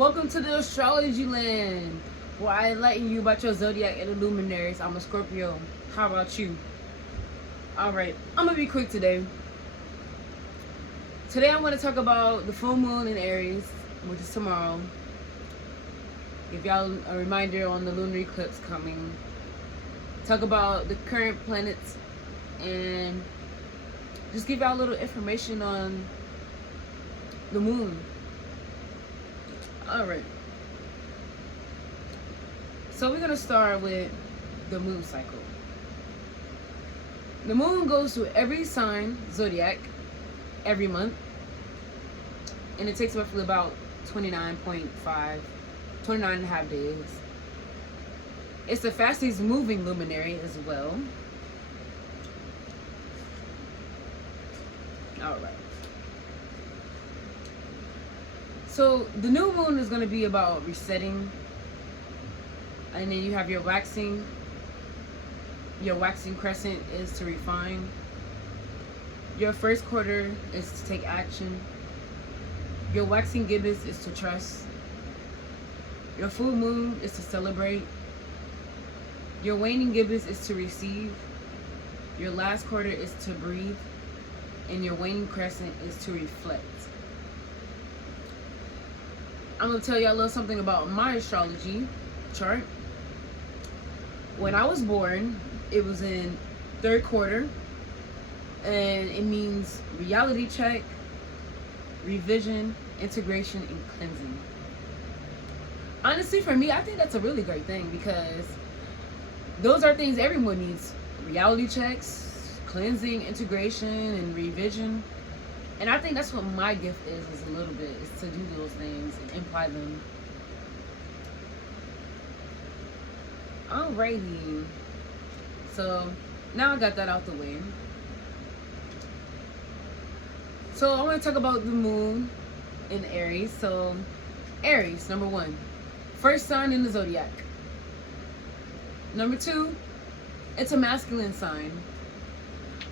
Welcome to the Astrology Land, where I enlighten you about your zodiac and the luminaries. I'm a Scorpio. How about you? Alright, I'm going to be quick today. Today I'm going to talk about the full moon in Aries, which is tomorrow. Give y'all a reminder on the lunar eclipse coming. Talk about the current planets and just give y'all a little information on the moon. Alright. So we're going to start with the moon cycle. The moon goes through every sign, zodiac, every month. And it takes roughly about 29 and a half days. It's the fastest moving luminary as well. Alright. So the new moon is going to be about resetting. And then you have your waxing. Your waxing crescent is to refine. Your first quarter is to take action. Your waxing gibbous is to trust. Your full moon is to celebrate. Your waning gibbous is to receive. Your last quarter is to breathe. And your waning crescent is to reflect. I'm going to tell you a little something about my astrology chart. When I was born, it was in third quarter. And it means reality check, revision, integration, and cleansing. Honestly, for me, I think that's a really great thing because those are things everyone needs. Reality checks, cleansing, integration, and revision. And I think that's what my gift is a little bit, is to do those things and apply them. Alrighty. So, now I got that out the way. So, I want to talk about the moon in Aries. So, Aries, number 1. First sign in the zodiac. Number 2, it's a masculine sign.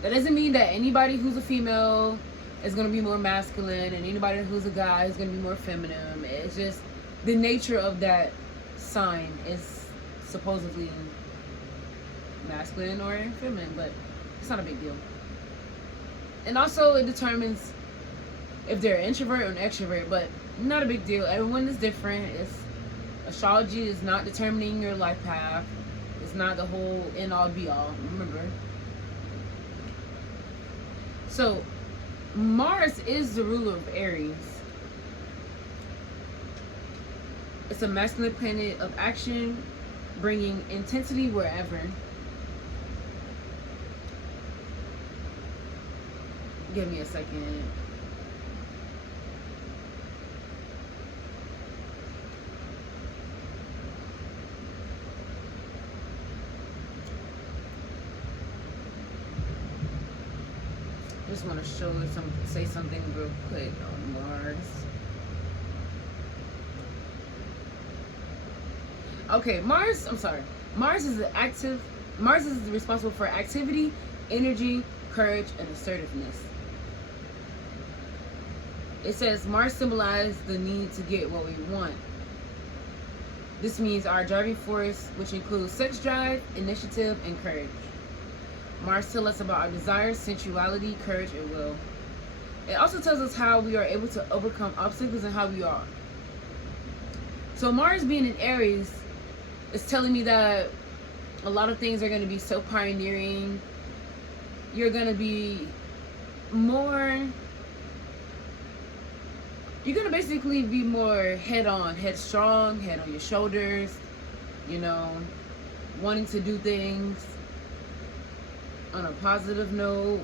That doesn't mean that anybody who's a female is going to be more masculine and anybody who's a guy is going to be more feminine. It's just the nature of that sign is supposedly masculine or feminine, but it's not a big deal. And also it determines if they're an introvert or an extrovert, but not a big deal. Everyone is different. Astrology is not determining your life path. It's not the whole end all be all, remember. So Mars is the ruler of Aries. It's a masculine planet of action, bringing intensity wherever. Give me a second. Just want to say something real quick on Mars. Okay, Mars is responsible for activity, energy, courage, and assertiveness. It says Mars symbolizes the need to get what we want. This means our driving force, which includes sex drive, initiative, and courage. Mars tells us about our desires, sensuality, courage, and will. It also tells us how we are able to overcome obstacles and how we are. So Mars being in Aries is telling me that a lot of things are going to be so pioneering. You're going to be you're going to basically be more headstrong, head on your shoulders, wanting to do things on a positive note.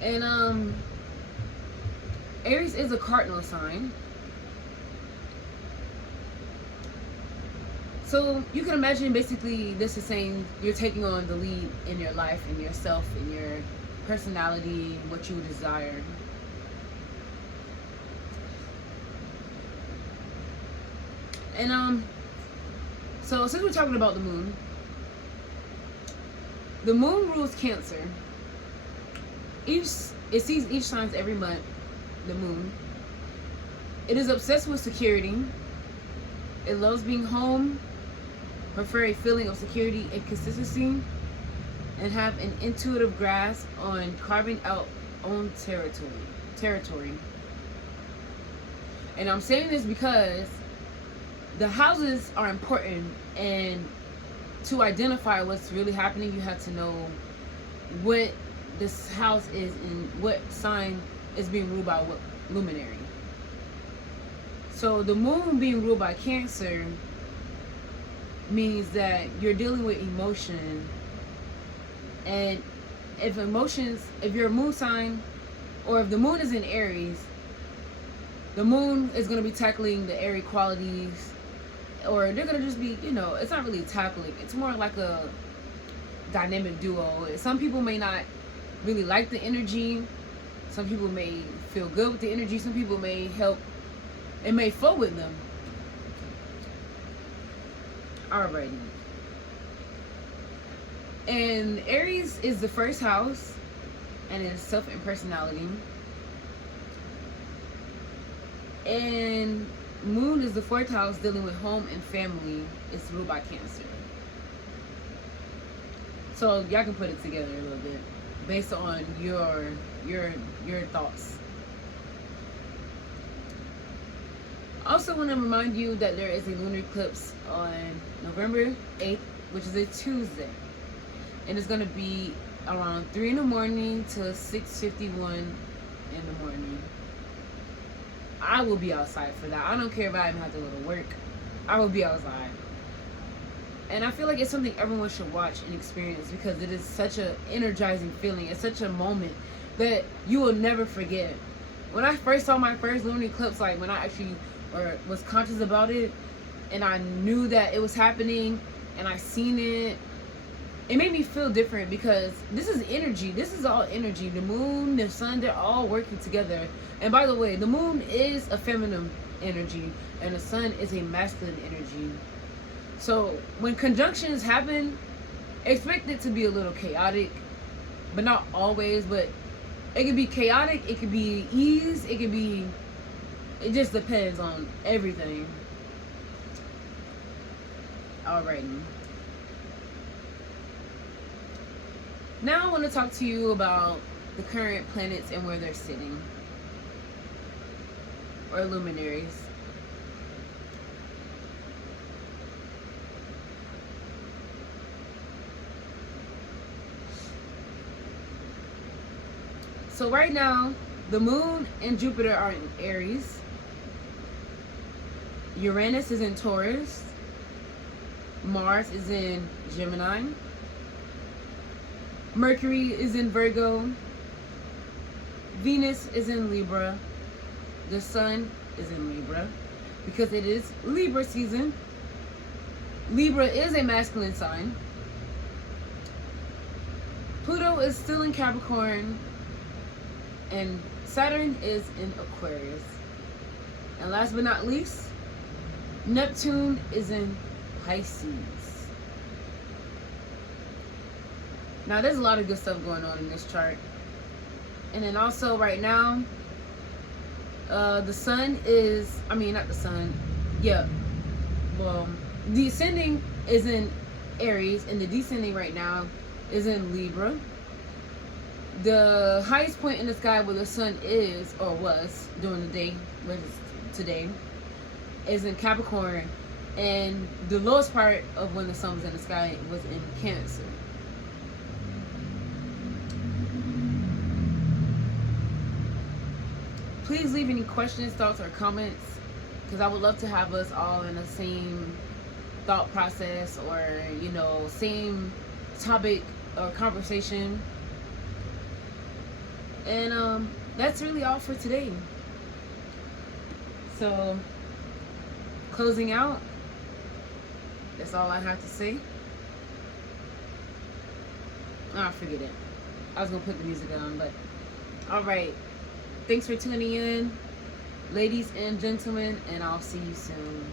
And Aries is a cardinal sign. So you can imagine basically this is saying you're taking on the lead in your life, in yourself, in your personality, what you desire. And so since we're talking about the moon rules Cancer. Each It sees each signs every month, the moon. It is obsessed with security. It loves being home, prefer a feeling of security and consistency, and have an intuitive grasp on carving out own territory. And I'm saying this because the houses are important, and to identify what's really happening, you have to know what this house is and what sign is being ruled by what luminary. So the moon being ruled by Cancer means that you're dealing with emotion, and if you're a moon sign, or if the moon is in Aries, the moon is going to be tackling the Aries qualities, or they're going to just be, it's not really tackling, it's more like a dynamic duo. Some people may not really like the energy, some people may feel good with the energy, some people may it may flow with them. Alrighty. And Aries is the first house, and it's self and personality. And moon is the fourth house, dealing with home and family. It's ruled by Cancer. So y'all can put it together a little bit based on your thoughts. Also want to remind you that there is a lunar eclipse on November 8th, which is a Tuesday. And it's going to be around 3 in the morning to 6:51 in the morning. I will be outside for that. I don't care if I even have to go to work. I will be outside. And I feel like it's something everyone should watch and experience, because it is such an energizing feeling. It's such a moment that you will never forget. When I first saw my first lunar eclipse, like when I actually was conscious about it, and I knew that it was happening, and I seen it, it made me feel different, because this is energy. This is all energy. The moon, the sun, they're all working together. And by the way, the moon is a feminine energy, and the sun is a masculine energy. So when conjunctions happen, expect it to be a little chaotic, but not always. But it could be chaotic, it could be ease, it just depends on everything. Alrighty. Now I want to talk to you about the current planets and where they're sitting, or luminaries. So right now, the moon and Jupiter are in Aries. Uranus is in Taurus. Mars is in Gemini. Mercury is in Virgo. Venus is in Libra. The sun is in Libra, because it is Libra season. Libra is a masculine sign. Pluto is still in Capricorn. And Saturn is in Aquarius. And last but not least, Neptune is in Pisces. Now there's a lot of good stuff going on in this chart. And then also right now, the sun is, not the sun, yeah, well, the ascending is in Aries, and the descending right now is in Libra. The highest point in the sky where the sun is, or was during the day, which is today, is in Capricorn, and the lowest part of when the sun was in the sky was in Cancer. Please leave any questions, thoughts, or comments, because I would love to have us all in the same thought process, or same topic or conversation. And that's really all for today. So, closing out, that's all I have to say. Forget it. I was going to put the music on, but alright. Thanks for tuning in, ladies and gentlemen, and I'll see you soon.